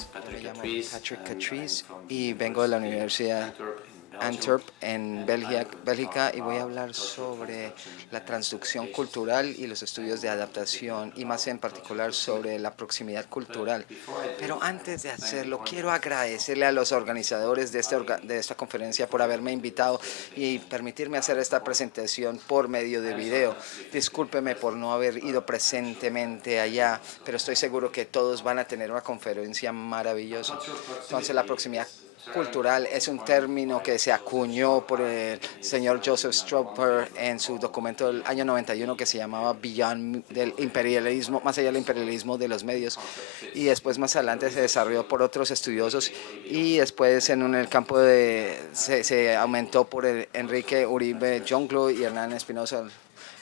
is Yo me Patrick llamo Catrice, Patrick and I'm Catrice from the y vengo de la University of Universidad Antwerp in Belgium, Antwerp en and I will talk Bélgica y voy a about hablar cultural sobre transduction la and transducción adaptation cultural studies, y los estudios and de more specifically adaptación y más about en cultural particular proximity. sobre la proximidad But cultural. before I do, Pero I want antes de to thank the hacerlo, quiero organizers of agradecerle a los organizadores de, inviting me de esta today conferencia por for haberme this invitado y presentation permitirme hacer esta for me. presentación por medio I de am sorry video. not to be physically Discúlpeme por present, no haber ido but I'm sure that presentemente allá, everyone is pero going to estoy have a seguro que wonderful todos van a tener una conference. conferencia maravillosa. Cultural Entonces, la proximity proximidad is a term cultural es un coined término by que se Joseph acuñó por Schumpeter el in his señor Joseph 1991 Strupper paper en su called documento del año Beyond 91 que the se llamaba Imperial. Beyond It del was introduced imperialismo, by más allá del historians imperialismo de los and the medios, concept y fits después más in the adelante se research desarrolló field por otros Enrique estudiosos Uribe y Junglo después and en el campo se aumentó por el Enrique cultural Uribe transduction. Jonglo y Hernán Espinosa,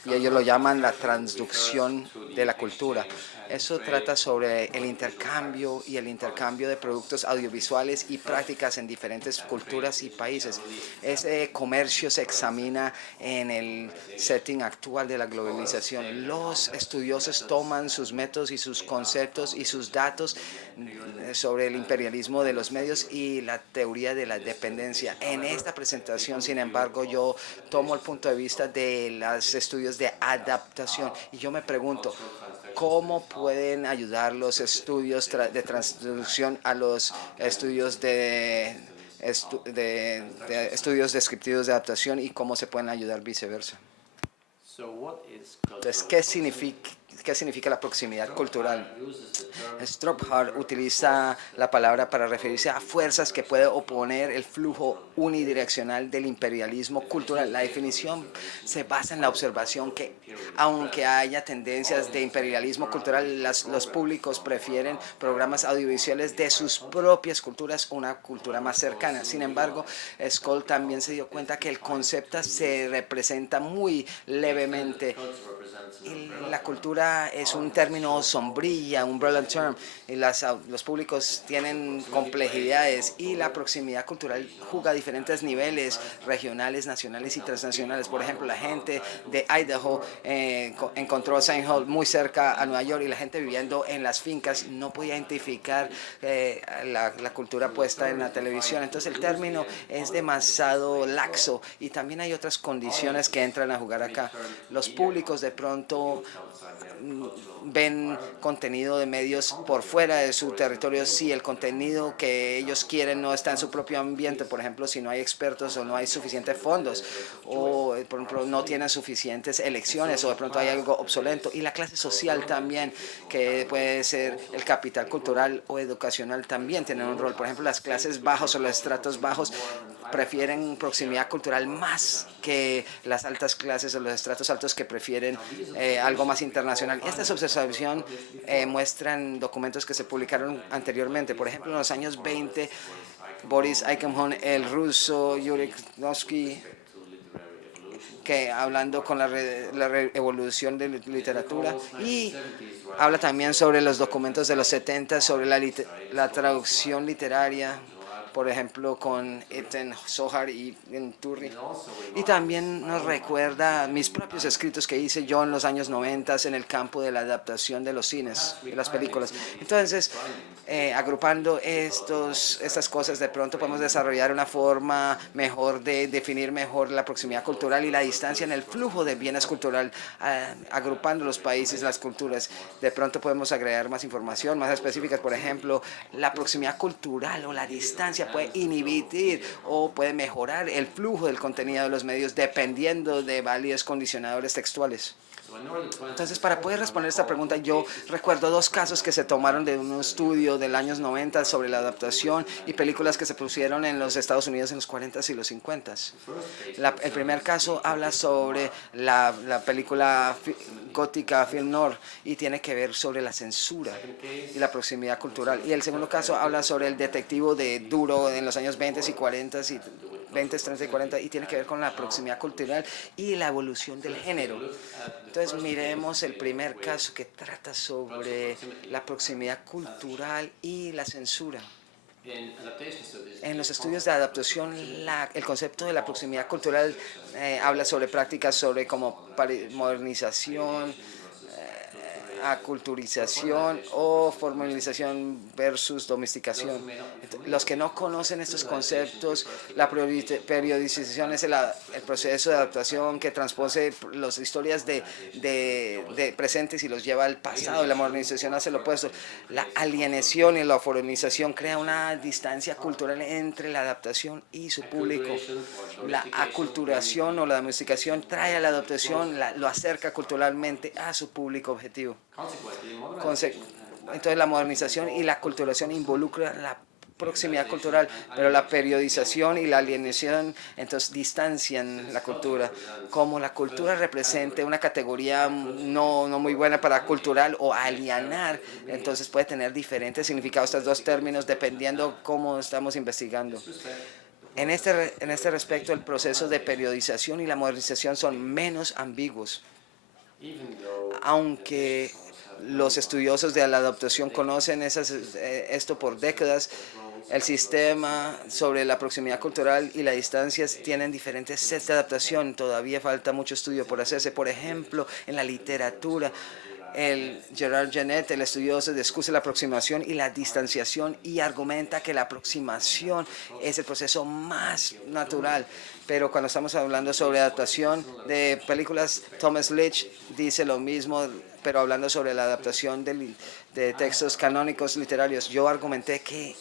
y ellos lo Cultural llaman la transduction refers transducción to de the la cultura. exchange and Eso trade trata of sobre el audiovisual intercambio y practices el and products intercambio de across productos countries. audiovisuales y First, prácticas en diferentes that trade culturas y is países. generally examined Ese comercio in the se current examina setting of en el globalization. setting actual de la Scholars take globalización. their Los concepts and estudiosos methods toman sus and métodos y sus data conceptos from y the sus research on datos media imperialism sobre el and imperialismo de los independence medios theory. y la teoría de la In this dependencia. presentation, En however, esta I take presentación, on the sin view embargo, of yo tomo el adaptation punto de studies. vista So de los estudios de what adaptación y yo me pregunto, cultural transduction ¿cómo studies are pueden ayudar in los research estudios de differently and transducción a los how can these estudios studies of de transduction estudios studies. descriptivos de adaptación y cómo se pueden ayudar viceversa? So what is Entonces, cultural proximity? qué significa la proximidad cultural? Strophard uses the term to Strophan refer to utiliza forces that la palabra para oppose referirse a the fuerzas que puede unidirectional flow oponer el of flujo cultural mediation. unidireccional del The imperialismo definition cultural. is La based on definición observation se that basa en la despite observación cultural que, imperialism aunque present, haya tendencias de audiences tend to imperialismo turn away cultural, from los programs públicos from more prefieren programas direct or audiovisuales de nearby sus cultures. propias culturas, una cultura However, más Scholl cercana. Sin soon embargo, realized that Skoll the también se dio concept is cuenta que el defined concepto too se loosely. representa muy Extended levemente. culture represents an Y umbrella la term. cultura es un Audiences término show complex sombrilla, umbrella term, heterogeneity. y los públicos Cultural tienen proximity plays complejidades across y la local, proximidad cultural regional, juega a diferentes national, and niveles, transnational. regionales, For nacionales y example, people transnacionales. from Por ejemplo, Idaho la travel to gente Idaho de to New Idaho York, and people encontró living Saint in Hall muy countries could not cerca a Nueva identify York y la gente viviendo proximity en las or fincas proximity no on podía national identificar TV. la cultura So the puesta en term la is televisión. defined Entonces too el loosely, término and es other conditions demasiado play a role. laxo y también hay otras condiciones que Audiences entran a jugar may acá. turn to Los media públicos de content pronto produced outside their cultural ven environment. contenido de The medios por content fuera available de su or is territorio unavailable si el in their own contenido environment. For que ellos example, quieren no lack of está en su funds or propio ambiente, expertise. por ejemplo, si no hay expertos o no Content hay is also suficientes limited fondos in terms of choice o, por or ejemplo, no tienen obsolete. suficientes And elecciones o de social pronto hay class algo that obsoleto. Y is la clase social cultural, también, educational, que capital puede ser el also capital play a role. cultural o educacional, For también example, tienen un lower rol. Por ejemplo, classes las seek clases to bajos share o los cultural estratos proximity bajos more than higher classes prefieren to share proximidad cultural more más international que information. las altas clases o los estratos altos que prefieren Now, these algo más observations recall internacional. Esta findings that were observación published before. muestran documentos que se For example, publicaron anteriormente. Por 1920s ejemplo, en by los años 20, formalists Boris Boris Eichenholm and Eichenholm, el ruso Yuri Krasnowski with Knowski, respect to literary evolution que speak hablando about con this in detail. la evolución de And it literatura, recalls y 1970s habla writings también of sobre los literary documentos de los translation 70 sobre by Israeli la scholars traducción like literaria, Zohar por ejemplo, con and Turi. Ethan Zohar y And Turri. it also Y reminds también my nos own writings in recuerda mis the propios 90s escritos que hice yo en los años 90 en el campo de la adaptación de los cines, Perhaps de las recalling películas. some of these previous Entonces, findings may help agrupando develop a more estas precise cosas, way de of pronto podemos framing desarrollar una cultural forma proximity. mejor de definir mejor la This proximidad both cultural y la refers to distancia en its el flujo de proximity bienes methods cultural, agrupando For los países, las information, culturas. more De pronto specifically, podemos agregar más información, más cultural específicas. Por proximity ejemplo, or la proximidad distance cultural o la inhibit or distancia puede enhance the flow of inhibir media o content puede mejorar el flujo del and contenido de los restricted medios textual dependiendo conditions. de válidos condicionadores textuales. So in order to answer Entonces, this para poder question, I responder esta recall pregunta, two yo cases recuerdo dos casos que prevalent se in the tomaron de un 90s near estudio del años adaptations of 90 sobre la American movies adaptación in y películas que se 1940s and pusieron en los 50s. Estados Unidos en los 40 y los 50. The first case El primer concerns caso the habla Gothic film sobre noir la and película cultural proximity and gótica film censorship. noir y tiene que ver sobre la The censura second y la case proximidad cultural. Y concerns el the segundo tough caso habla detective sobre el from the detectivo de 1920s duro and en los años 20 y 40s 40 y has to do with 20, cultural 30 y 40 proximity y tiene que and ver con la genre proximidad cultural evolution. y la evolución So del let's take a género. look at the Entonces first case miremos el dealing primer with caso que trata cultural sobre proximity la and proximidad censorship. cultural y la censura. In adaptation studies, En los the estudios de concept of cultural adaptación, proximity el concepto de la recalls proximidad practices cultural such as habla sobre modernization prácticas sobre versus como modernization, modernización, alienation versus acculturation, aculturización o formalización versus domesticación. Los que no conocen estos conceptos, la periodización es el proceso de adaptación que transpone las historias de presentes y los lleva al pasado, y la modernización hace lo opuesto. La alienación y la foreignización crea una distancia cultural entre la adaptación y su público. La aculturación o la domesticación trae a la adaptación, lo acerca culturalmente a su público objetivo. Entonces la modernización y la aculturación involucran la proximidad cultural, pero la periodización y la alienación entonces distancian la cultura. Como la cultura represente una categoría no muy buena para cultural o alienar, entonces puede tener diferentes significados estos dos términos dependiendo cómo estamos investigando. En este respecto, el proceso de periodización y la modernización son menos ambiguos, aunque los estudiosos de la adaptación conocen esto por décadas. El sistema sobre la proximidad cultural y la distancia tienen diferentes sets de adaptación. Todavía falta mucho estudio por hacerse. Por ejemplo, en la literatura, Gerard Genet, el estudioso, discute la aproximación y la distanciación y argumenta que la aproximación es el proceso más natural. Pero cuando estamos hablando sobre adaptación de películas, Thomas Leach dice lo mismo, pero hablando sobre la adaptación de textos canónicos literarios. Yo argumenté que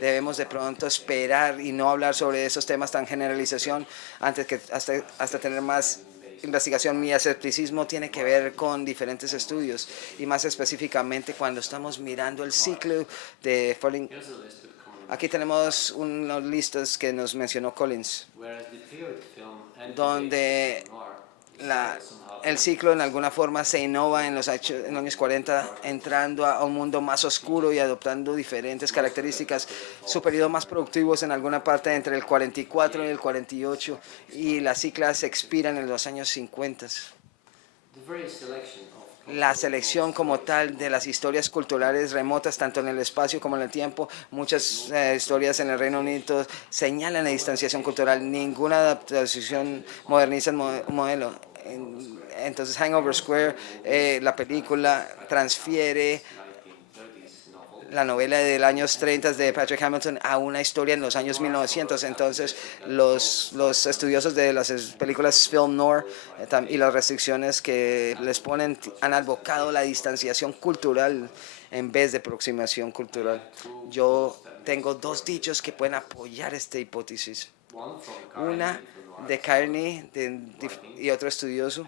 debemos de pronto esperar y no hablar sobre esos temas tan generalización hasta tener más investigación. Mi escepticismo tiene que ver con diferentes estudios y más específicamente cuando estamos mirando el ciclo de Furling. Aquí tenemos unas listas que nos mencionó Collins, donde el ciclo en alguna forma se innova en los años 40, entrando a un mundo más oscuro y adoptando diferentes características. Su periodo más productivo es en alguna parte entre el 44 y el 48, y las ciclas expiran en los años 50. La selección como tal de las historias culturales remotas, tanto en el espacio como en el tiempo, muchas historias en el Reino Unido señalan la distanciación cultural. Ninguna adaptación moderniza el modelo. Entonces Hangover Square, la película, transfiere la novela de los años 30 de Patrick Hamilton a una historia en los años 1900. Entonces los estudiosos de las películas film noir y las restricciones que les ponen han advocado la distanciación cultural en vez de aproximación cultural. Yo tengo dos dichos que pueden apoyar esta hipótesis. Una de Carney y otro estudioso,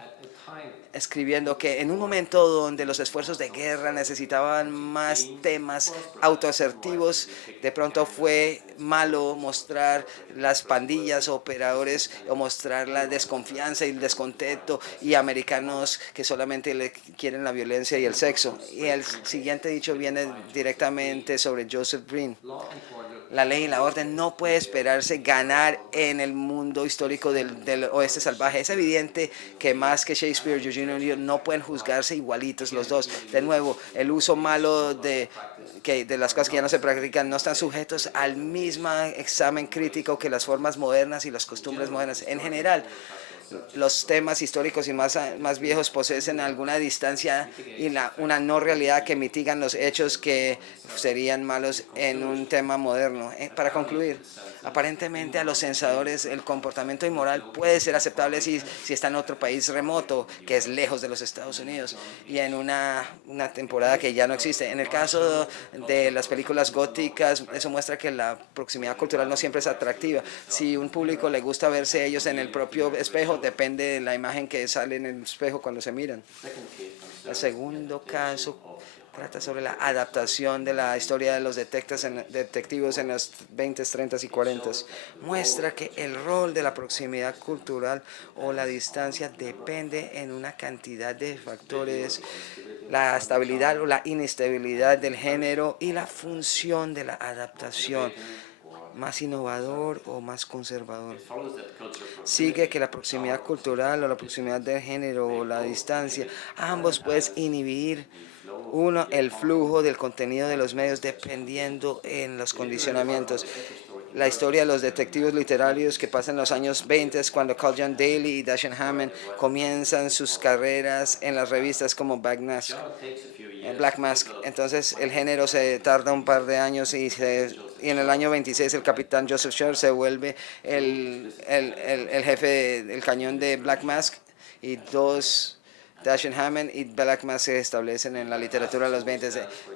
escribiendo que en un momento donde los esfuerzos de guerra necesitaban más temas autoasertivos, de pronto fue malo mostrar las pandillas, operadores, o mostrar la desconfianza y el descontento, y americanos que solamente quieren la violencia y el sexo. Y el siguiente dicho viene directamente sobre Joseph Green. La ley y la orden no puede esperarse ganar en el mundo histórico del oeste salvaje. Es evidente que más que Shakespeare y Eugene O'Neill no pueden juzgarse igualitos los dos. De nuevo, el uso malo de las cosas que ya no se practican no están sujetos al mismo examen crítico que las formas modernas y las costumbres modernas. En general, los temas históricos y más viejos poseen alguna distancia y una no realidad que mitigan los hechos que serían malos en un tema moderno. Para concluir, aparentemente a los censadores el comportamiento inmoral puede ser aceptable si está en otro país remoto, que es lejos de los Estados Unidos, y en una temporada que ya no existe. En el caso de las películas góticas, eso muestra que la proximidad cultural no siempre es atractiva. Si un público le gusta verse ellos en el propio espejo, depende de la imagen que sale en el espejo cuando se miran. El segundo caso trata sobre la adaptación de la historia de los detectives en los 20s, 30s y 40s. Muestra que el rol de la proximidad cultural o la distancia depende en una cantidad de factores: la estabilidad o la inestabilidad del género y la función de la adaptación, más innovador o más conservador. Sigue que la proximidad cultural o la proximidad del género o la distancia, ambos pueden inhibir el flujo del contenido de los medios dependiendo en los condicionamientos. la historia de los detectives literarios que pasan en los años 20 cuando Carl John Daly y Dashiell Hammett comienzan sus carreras en las revistas como Black Mask. Black Mask. Entonces el género se tarda un par de años y en el año 26 el capitán Joseph Shore se vuelve el jefe del cañón de Black Mask y Dashiell Hammett y Black Mask se establecen en la literatura de los 20.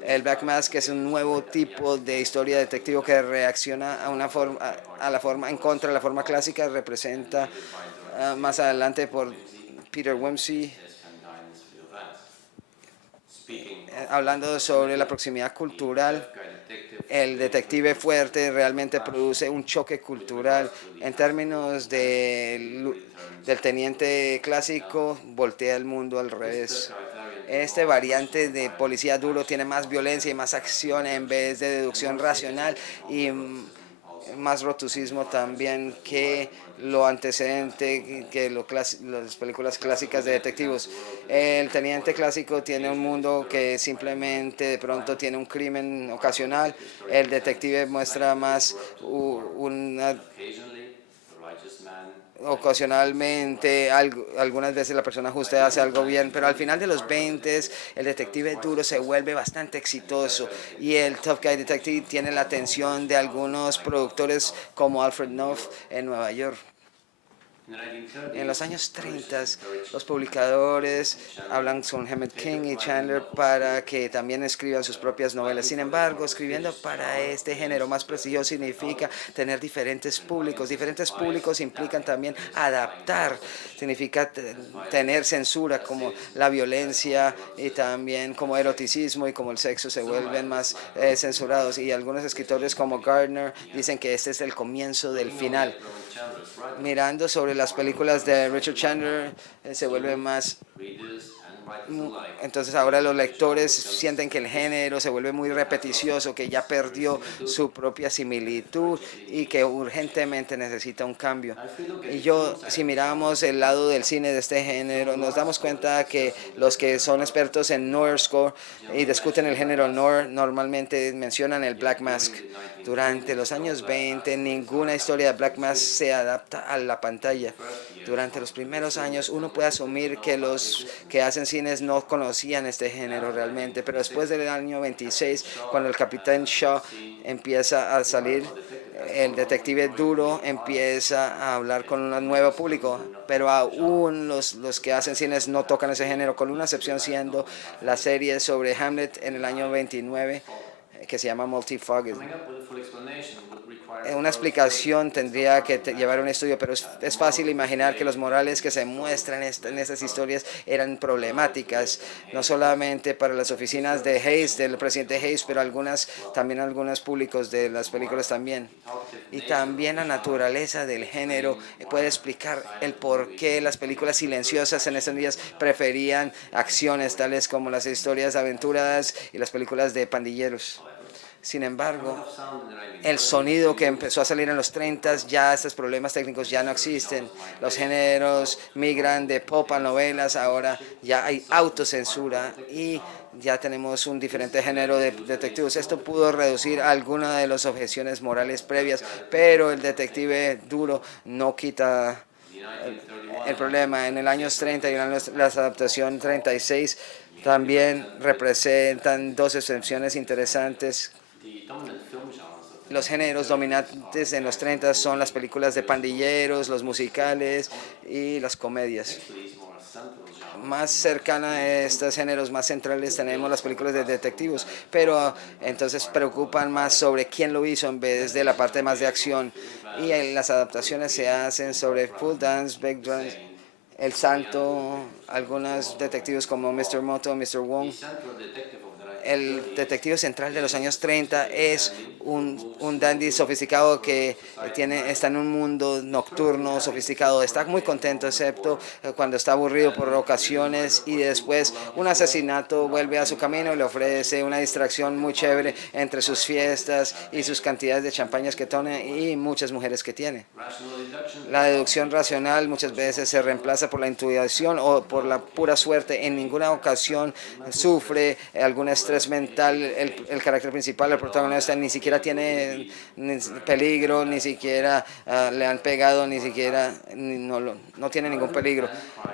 El Black Mask es un nuevo tipo de historia detective que reacciona a una forma, en contra de la forma clásica, representa más adelante por Peter Wimsey, hablando sobre la proximidad cultural. El detective fuerte realmente produce un choque cultural. En términos del teniente clásico, voltea el mundo al revés. Este variante de policía duro tiene más violencia y más acción en vez de deducción racional y más rotucismo también que lo antecedente, que las películas clásicas de detectivos. El teniente clásico tiene un mundo que simplemente de pronto tiene un crimen ocasional. El detective muestra más una ocasionalmente, algunas veces la persona justa hace algo bien, pero al final de los 20 el detective duro se vuelve bastante exitoso y el Tough Guy Detective tiene la atención de algunos productores como Alfred Knopf en Nueva York. En los años 30, los publicadores hablan con Emmett King y Chandler para que también escriban sus propias novelas. Sin embargo, escribiendo para este género más prestigioso significa tener diferentes públicos. Diferentes públicos implican también adaptar, significa tener censura, como la violencia y también como eroticismo y como el sexo se vuelven más censurados. Y algunos escritores como Gardner dicen que este es el comienzo del final. Mirando sobre las películas de Richard Chandler, se vuelve más. Entonces ahora los lectores sienten que el género se vuelve muy repeticioso, que ya perdió su propia similitud y que urgentemente necesita un cambio. Y si miramos el lado del cine de este género, nos damos cuenta que los que son expertos en noir score y discuten el género noir normalmente mencionan el Black Mask. Durante los años 20, ninguna historia de Black Mask se adapta a la pantalla. Durante los primeros años, uno puede asumir que los que hacen cines no conocían este género realmente, pero después del año 26, cuando el capitán Shaw empieza a salir, el detective duro empieza a hablar con un nuevo público, pero aún los que hacen cines no tocan ese género, con una excepción siendo la serie sobre Hamlet en el año 29, que se llama Multifog. Una explicación tendría que llevar un estudio, pero es fácil imaginar que los morales que se muestran en estas historias eran problemáticas, no solamente para las oficinas de Hayes, del presidente Hayes, pero también algunos públicos de las películas también. Y también la naturaleza del género puede explicar el por qué las películas silenciosas en estos días preferían acciones tales como las historias de aventuras y las películas de pandilleros. Sin embargo, el sonido que empezó a salir en los 30, ya estos problemas técnicos ya no existen. Los géneros migran de pop a novelas, ahora ya hay autocensura y ya tenemos un diferente género de detectives. Esto pudo reducir algunas de las objeciones morales previas, pero el detective duro no quita el problema. En el año 30 y en la adaptación 36 también representan dos excepciones interesantes. Los géneros dominantes en los 30 son las películas de pandilleros, los musicales y las comedias. Más cercana a estos géneros más centrales tenemos las películas de detectives, pero entonces preocupan más sobre quién lo hizo en vez de la parte más de acción. Y las adaptaciones se hacen sobre Full Dance, Big Dance, El Santo, algunos detectives como Mr. Moto, Mr. Wong. El detective central de los años 30 es un dandy sofisticado que está en un mundo nocturno, sofisticado. Está muy contento, excepto cuando está aburrido por ocasiones y después un asesinato vuelve a su camino y le ofrece una distracción muy chévere entre sus fiestas y sus cantidades de champañas que toma y muchas mujeres que tiene. La deducción racional muchas veces se reemplaza por la intuición o por la pura suerte. En ninguna ocasión sufre algún estrés estrés mental, el carácter principal, el protagonista ni siquiera tiene peligro, ni siquiera le han pegado, ni siquiera no tiene ningún peligro.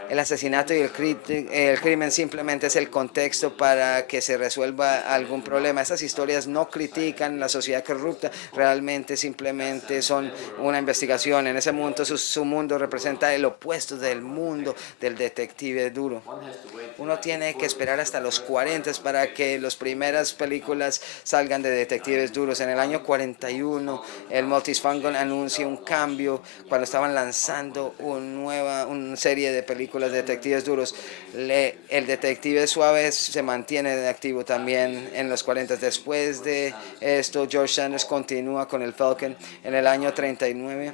El asesinato y el crimen simplemente es el contexto para que se resuelva algún problema. Estas historias no critican la sociedad corrupta, realmente simplemente son una investigación. En ese mundo, su mundo representa el opuesto del mundo del detective duro. Uno tiene que esperar hasta los 40 para que las primeras películas salgan de detectives duros. En el año 41, el Multispangol anuncia un cambio cuando estaban lanzando una serie de películas de detectives duros. El detective suave se mantiene activo también en los 40. Después de esto, George Sanders continúa con el Falcon. En el año 39,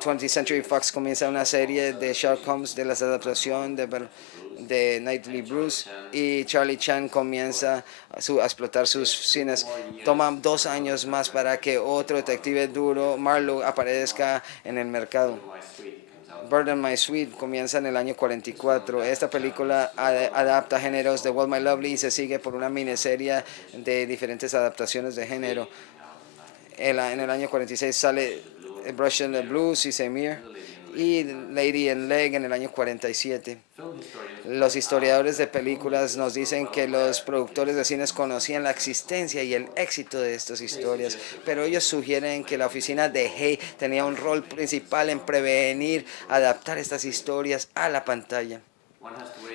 20th Century Fox comienza una serie de Sherlock Holmes de las adaptaciones de Nightly Bruce, y Charlie Chan comienza a explotar sus cines. Toma 2 años más para que otro detective duro, Marlowe, aparezca en el mercado. Bird on My Sweet comienza en el año 44. Esta película adapta géneros de Well My Lovely y se sigue por una miniserie de diferentes adaptaciones de género. En el año 46 sale Brush and the Blues y Semir, y Lady and Leg en el año 47. Los historiadores de películas nos dicen que los productores de cines conocían la existencia y el éxito de estas historias, pero ellos sugieren que la oficina de Hay tenía un rol principal en prevenir, adaptar estas historias a la pantalla.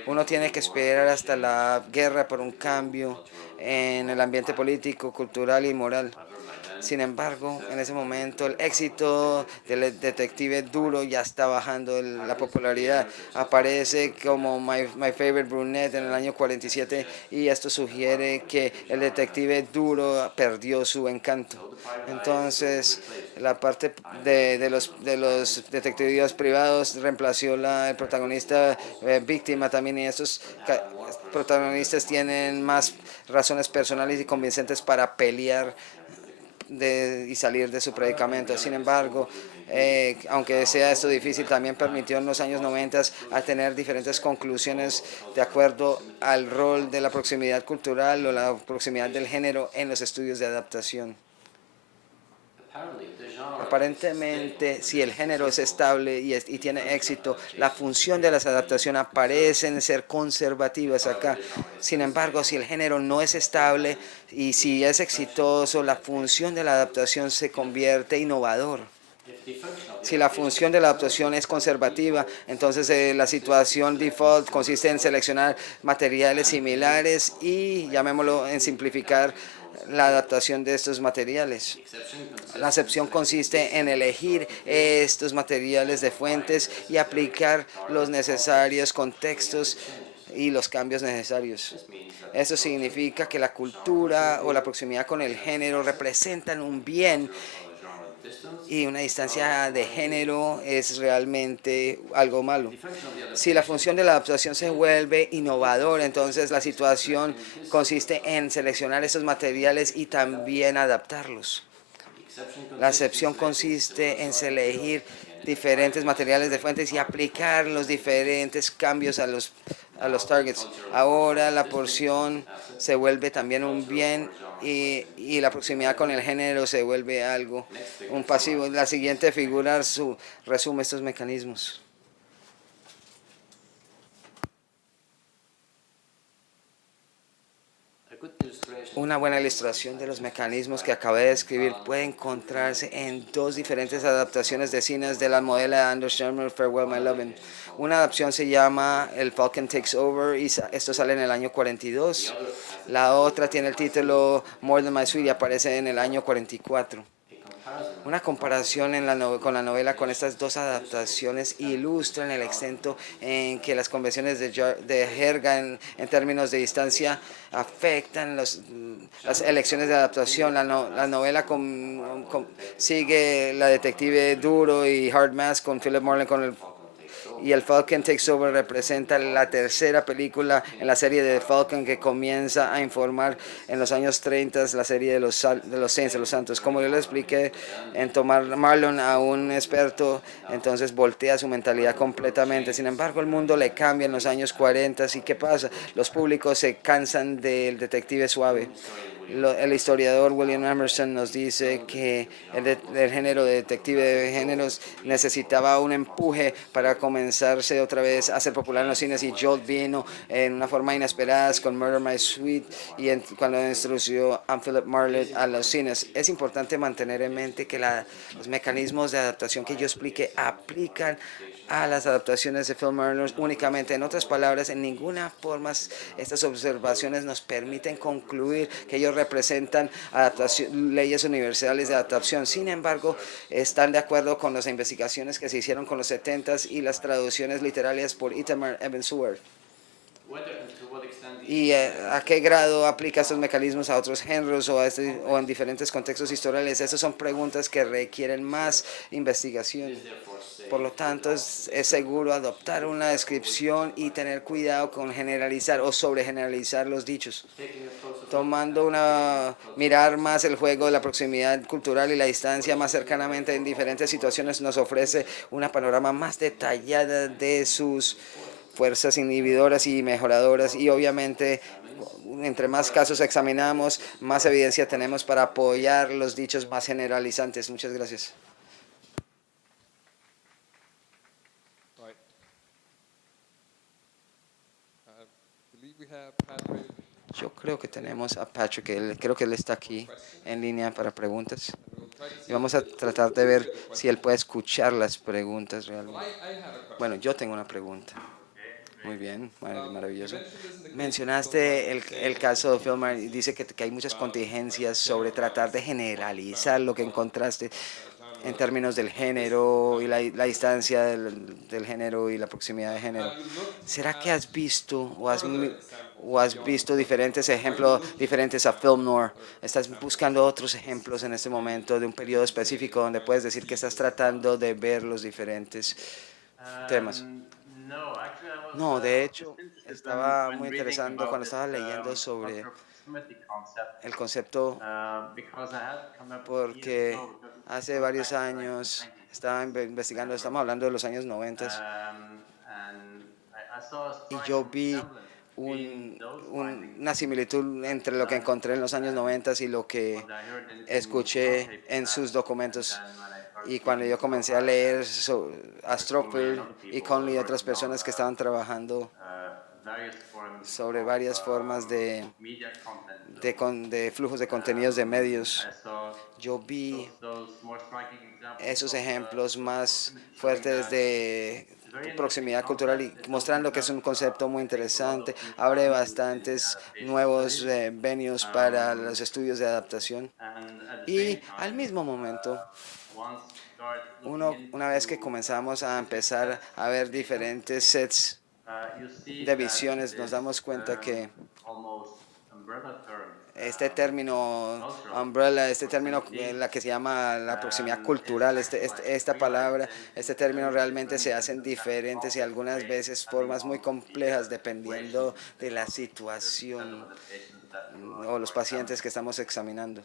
Uno tiene que esperar hasta la guerra por un cambio en el ambiente político, cultural y moral. Sin embargo, en ese momento el éxito del detective duro ya está bajando la popularidad. Aparece como My Favorite Brunette en el año 47, y esto sugiere que el detective duro perdió su encanto. Entonces, la parte de los detectives privados reemplazó el protagonista víctima también, y estos protagonistas tienen más razones personales y convincentes para pelear y salir de su predicamento. Sin embargo, aunque sea esto difícil, también permitió en los años 90 a tener diferentes conclusiones de acuerdo al rol de la proximidad cultural o la proximidad del género en los estudios de adaptación. Aparentemente, si el género es estable y tiene éxito, la función de las adaptaciones parecen ser conservativas acá. Sin embargo, si el género no es estable y si es exitoso, la función de la adaptación se convierte innovador. Si la función de la adaptación es conservativa, entonces la situación default consiste en seleccionar materiales similares y, llamémoslo, en simplificar la adaptación de estos materiales. La excepción consiste en elegir estos materiales de fuentes y aplicar los necesarios contextos y los cambios necesarios. Esto significa que la cultura o la proximidad con el género representan un bien, y una distancia de género es realmente algo malo. Si la función de la adaptación se vuelve innovadora, entonces la situación consiste en seleccionar esos materiales y también adaptarlos. La excepción consiste en elegir diferentes materiales de fuentes y aplicar los diferentes cambios a los targets. Ahora la porción se vuelve también un bien, y la proximidad con el género se vuelve un pasivo. La siguiente figura resume estos mecanismos. Una buena ilustración de los mecanismos que acabé de describir puede encontrarse en 2 diferentes adaptaciones de cines de la novela de Anders Sherman, Farewell My Lovin'. Una adaptación se llama El Falcon Takes Over, y esto sale en el año 42. La otra tiene el título More Than My Sweet y aparece en el año 44. Una comparación con la novela con estas 2 adaptaciones ilustran el extent en que las convenciones de jerga en términos de distancia afectan las elecciones de adaptación. La novela sigue la detective duro y Hard Mask con Philip Marlowe y el Falcon Takes Over representa la tercera película en la serie de Falcon que comienza a informar en los años 30 la serie de los Saints, de los Santos. Como yo le expliqué, en tomar Marlon a un experto, entonces voltea su mentalidad completamente. Sin embargo, el mundo le cambia en los años 40. ¿Y qué pasa? Los públicos se cansan del detective suave. El historiador William Emerson nos dice que el género de detective de géneros necesitaba un empuje para comenzarse otra vez a ser popular en los cines, y Jolt vino en una forma inesperada con Murder My Sweet y cuando introdujo a Philip Marlowe a los cines. Es importante mantener en mente que los mecanismos de adaptación que yo expliqué aplican a las adaptaciones de Philip Marlowe únicamente. En otras palabras, en ninguna forma estas observaciones nos permiten concluir que ellos representan leyes universales de adaptación. Sin embargo, están de acuerdo con las investigaciones que se hicieron con los 70s y las traducciones literarias por Itamar Eben-Suhr. ¿Y a qué grado aplica estos mecanismos a otros géneros o en diferentes contextos historiales? Esas son preguntas que requieren más investigación. Por lo tanto, es seguro adoptar una descripción y tener cuidado con generalizar o sobregeneralizar los dichos. Mirar más el juego de la proximidad cultural y la distancia más cercanamente en diferentes situaciones nos ofrece una panorama más detallada de sus fuerzas inhibidoras y mejoradoras, y obviamente entre más casos examinamos, más evidencia tenemos para apoyar los dichos más generalizantes. Muchas gracias. Right. Believe we have Patrick. Yo creo que tenemos a Patrick, creo que él está aquí en línea para preguntas. Y vamos a tratar de ver si él puede escuchar las preguntas realmente. Bueno, yo tengo una pregunta. Muy bien, maravilloso. Mencionaste el caso de Philmar y dice que hay muchas contingencias sobre tratar de generalizar lo que encontraste en términos del género y la distancia del género y la proximidad de género. ¿Será que has visto o has visto diferentes ejemplos diferentes a Film Noir? ¿Estás buscando otros ejemplos en este momento de un periodo específico donde puedes decir que estás tratando de ver los diferentes temas? No, de hecho, estaba muy interesado cuando estaba leyendo sobre el concepto, porque hace varios años estaba investigando, estamos hablando de los años 90, y yo vi una similitud entre lo que encontré en los años 90 y lo que escuché en sus documentos. Y cuando yo comencé a leer a Strockfield y Conley y otras personas que estaban trabajando sobre varias formas de flujos de contenidos de medios, yo vi esos ejemplos más fuertes de proximidad cultural y mostrando que es un concepto muy interesante. Abre bastantes nuevos venues para los estudios de adaptación. Y al mismo momento, una vez que comenzamos a empezar a ver diferentes sets de visiones, nos damos cuenta que este término umbrella, este término en la que se llama la proximidad cultural, esta palabra, este término realmente se hacen diferentes y algunas veces formas muy complejas dependiendo de la situación o los pacientes que estamos examinando.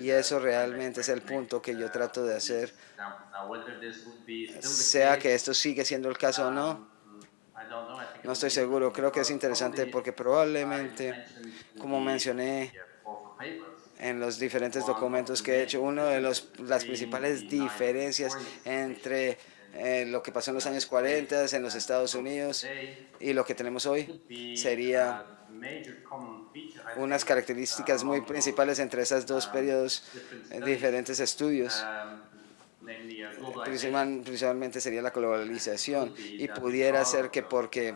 Y eso realmente es el punto que yo trato de hacer, sea que esto sigue siendo el caso o no. No estoy seguro, creo que es interesante porque probablemente, como mencioné en los diferentes documentos que he hecho, una de las principales diferencias entre lo que pasó en los años 40 en los Estados Unidos y lo que tenemos hoy sería unas características muy principales entre esos dos periodos, diferentes estudios. Principalmente sería la globalización, y pudiera ser que porque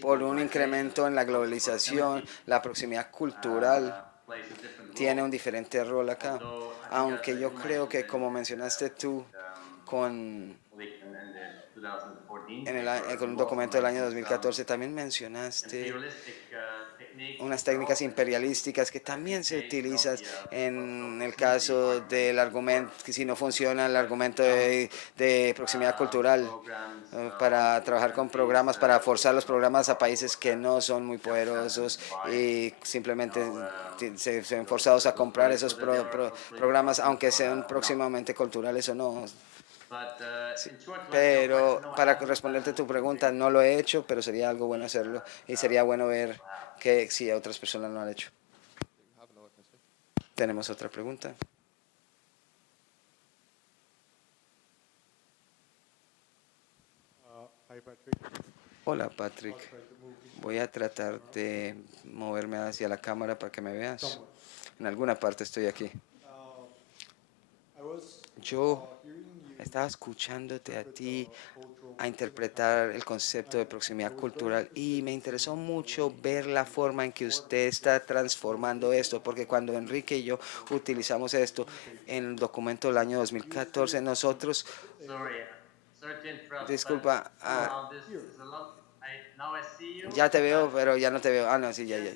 por un incremento en la globalización, la proximidad cultural tiene un diferente rol acá. Aunque yo creo que, como mencionaste tú, con, con un documento del año 2014, también mencionaste unas técnicas imperialísticas que también se utilizan en el caso del argumento, que si no funciona el argumento de proximidad cultural, para trabajar con programas, para forzar los programas a países que no son muy poderosos y simplemente se ven forzados a comprar esos programas, aunque sean próximamente culturales o no. Sí, pero para responderte a tu pregunta, no lo he hecho, pero sería algo bueno hacerlo y sería bueno ver que si otras personas lo han hecho. You have another question? Tenemos otra pregunta. Hi, Patrick. Hola, Patrick. Voy a tratar de moverme hacia la cámara para que me veas. En alguna parte estoy aquí. Yo estaba escuchándote a ti a interpretar el concepto de proximidad cultural y me interesó mucho ver la forma en que usted está transformando esto, porque cuando Enrique y yo utilizamos esto en el documento del año 2014, nosotros, disculpa, ya te veo, pero ya no te veo. Ah, no, sí, ya, ya.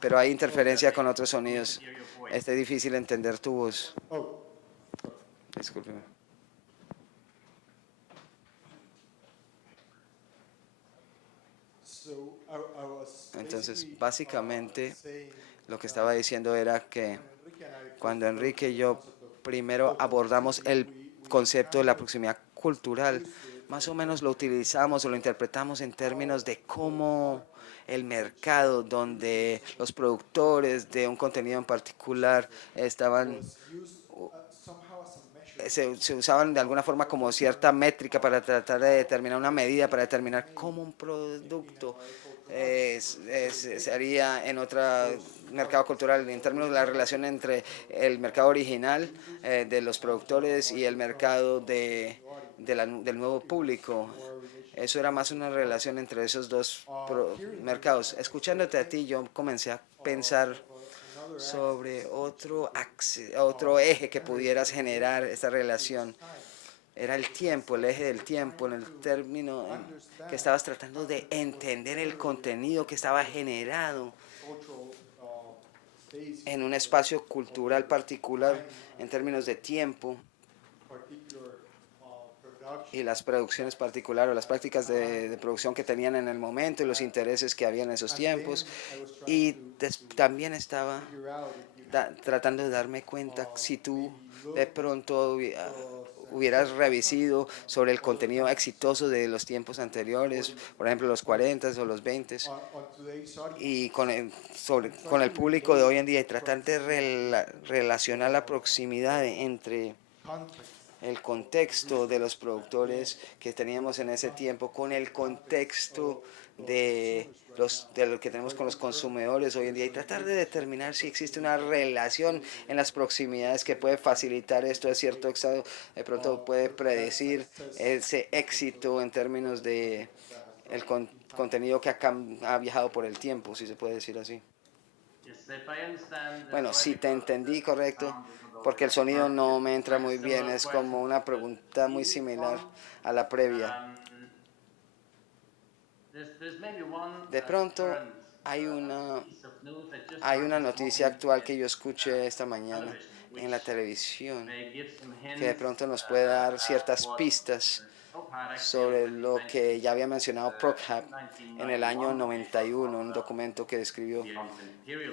Pero hay interferencia con otros sonidos. Es difícil entender tu voz. Discúlpeme. Entonces, básicamente, lo que estaba diciendo era que cuando Enrique y yo primero abordamos el concepto de la proximidad cultural, más o menos lo utilizamos o lo interpretamos en términos de cómo el mercado donde los productores de un contenido en particular estaban se usaban de alguna forma como cierta métrica para tratar de determinar una medida, para determinar cómo un producto se haría en otro mercado cultural, en términos de la relación entre el mercado original de los productores y el mercado del nuevo público. Eso era más una relación entre esos dos mercados. Escuchándote a ti, yo comencé a pensar sobre otro eje que pudieras generar esta relación. Era el tiempo, el eje del tiempo, en el término que estabas tratando de entender el contenido que estaba generado en un espacio cultural particular en términos de tiempo y las producciones particulares, o las prácticas de producción que tenían en el momento y los intereses que había en esos tiempos. Y también estaba tratando de darme cuenta si tú de pronto hubieras revisado sobre el contenido exitoso de los tiempos anteriores, por ejemplo los 40 o los 20, y con el público de hoy en día y tratar de relacionar la proximidad entre el contexto de los productores que teníamos en ese tiempo con el contexto de lo que tenemos con los consumidores hoy en día y tratar de determinar si existe una relación en las proximidades que puede facilitar esto de cierto éxito, de pronto puede predecir ese éxito en términos de el contenido que ha viajado por el tiempo, si se puede decir así. Bueno, si te entendí correcto, porque el sonido no me entra muy bien, es como una pregunta muy similar a la previa. De pronto hay una noticia actual que yo escuché esta mañana en la televisión que de pronto nos puede dar ciertas pistas sobre lo que ya había mencionado Prokop en el año 91, un documento que escribió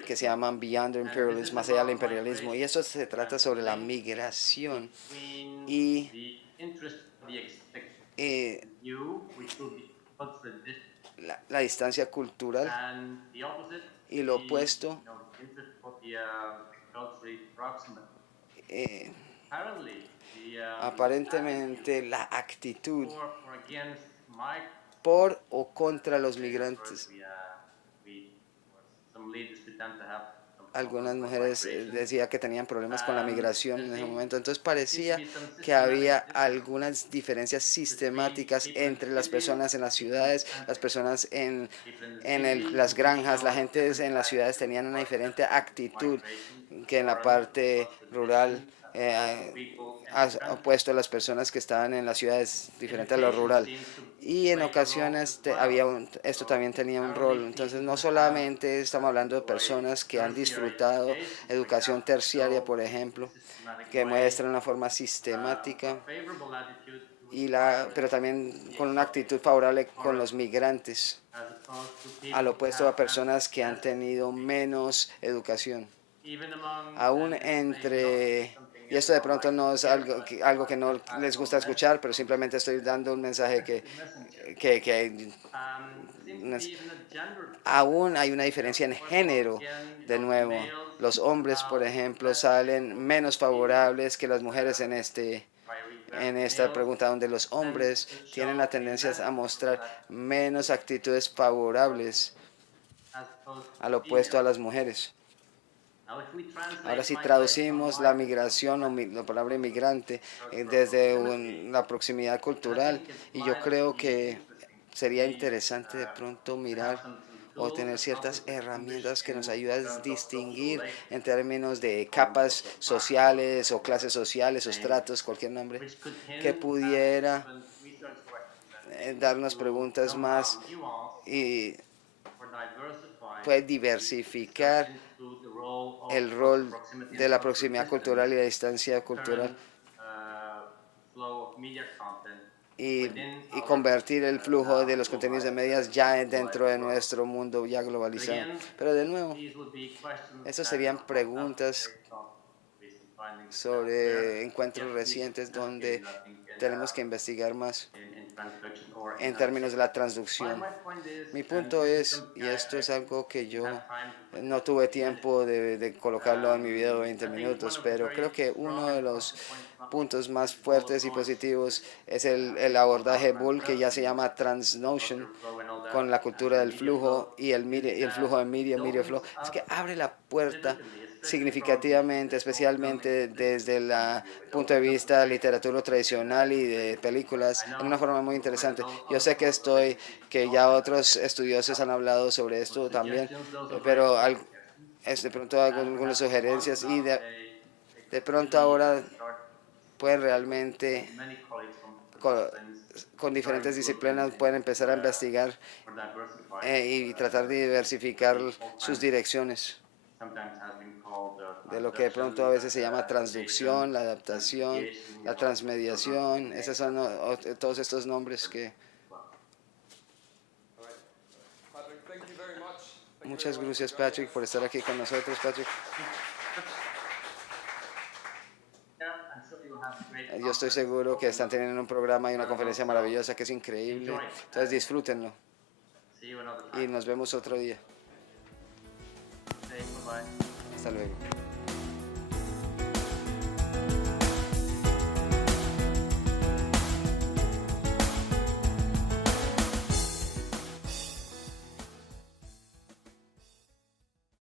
que se llama Beyond the Imperialism, más allá del imperialismo, y eso se trata sobre la migración y la distancia cultural y lo opuesto, eh, aparentemente la actitud por o contra los migrantes. Algunas mujeres decían que tenían problemas con la migración en ese momento, entonces parecía que había algunas diferencias sistemáticas entre las personas en las ciudades, las personas en las granjas, la gente en las ciudades tenían una diferente actitud que en la parte rural opuesto a las personas que estaban en las ciudades, diferente a lo rural. Y en ocasiones esto también tenía un rol. Entonces, no solamente estamos hablando de personas que han disfrutado educación terciaria, por ejemplo, que muestran una forma sistemática, pero también con una actitud favorable con los migrantes, al opuesto a personas que han tenido menos educación. Aún y esto de pronto no es algo que no les gusta escuchar, pero simplemente estoy dando un mensaje que aún hay una diferencia en género. De nuevo, los hombres, por ejemplo, salen menos favorables que las mujeres en esta pregunta, donde los hombres tienen la tendencia a mostrar menos actitudes favorables al opuesto a las mujeres. Ahora, si traducimos la migración o la palabra inmigrante desde la proximidad cultural, y yo creo que sería interesante de pronto mirar o tener ciertas herramientas que nos ayuden a distinguir en términos de capas sociales o clases sociales o estratos, cualquier nombre, que pudiera darnos preguntas más y puede diversificar el rol de la proximidad cultural y la distancia cultural y convertir el flujo de los contenidos de medias ya dentro de nuestro mundo ya globalizado. Pero de nuevo, esas serían preguntas sobre encuentros recientes donde tenemos que investigar más en términos de la transducción. Mi punto es, y esto es algo que yo no tuve tiempo de colocarlo en mi video de 20 minutos, pero creo que uno de los puntos más fuertes y positivos es el abordaje Bull, que ya se llama Transnotion, con la cultura del flujo y el flujo de media flow. Es que abre la puerta significativamente, especialmente desde el punto de vista de literatura tradicional y de películas, en una forma muy interesante. Yo sé que ya otros estudiosos han hablado sobre esto también, pero de pronto hago algunas sugerencias y de pronto ahora pueden realmente con diferentes disciplinas pueden empezar a investigar y tratar de diversificar sus direcciones de lo que de pronto a veces se llama transducción, la adaptación, la transmediación. Esos son todos estos nombres que... Patrick, thank you very much. Muchas gracias, Patrick, por estar aquí con nosotros, Patrick. Yo estoy seguro que están teniendo un programa y una conferencia maravillosa que es increíble. Entonces disfrútenlo. Y nos vemos otro día. Hasta luego.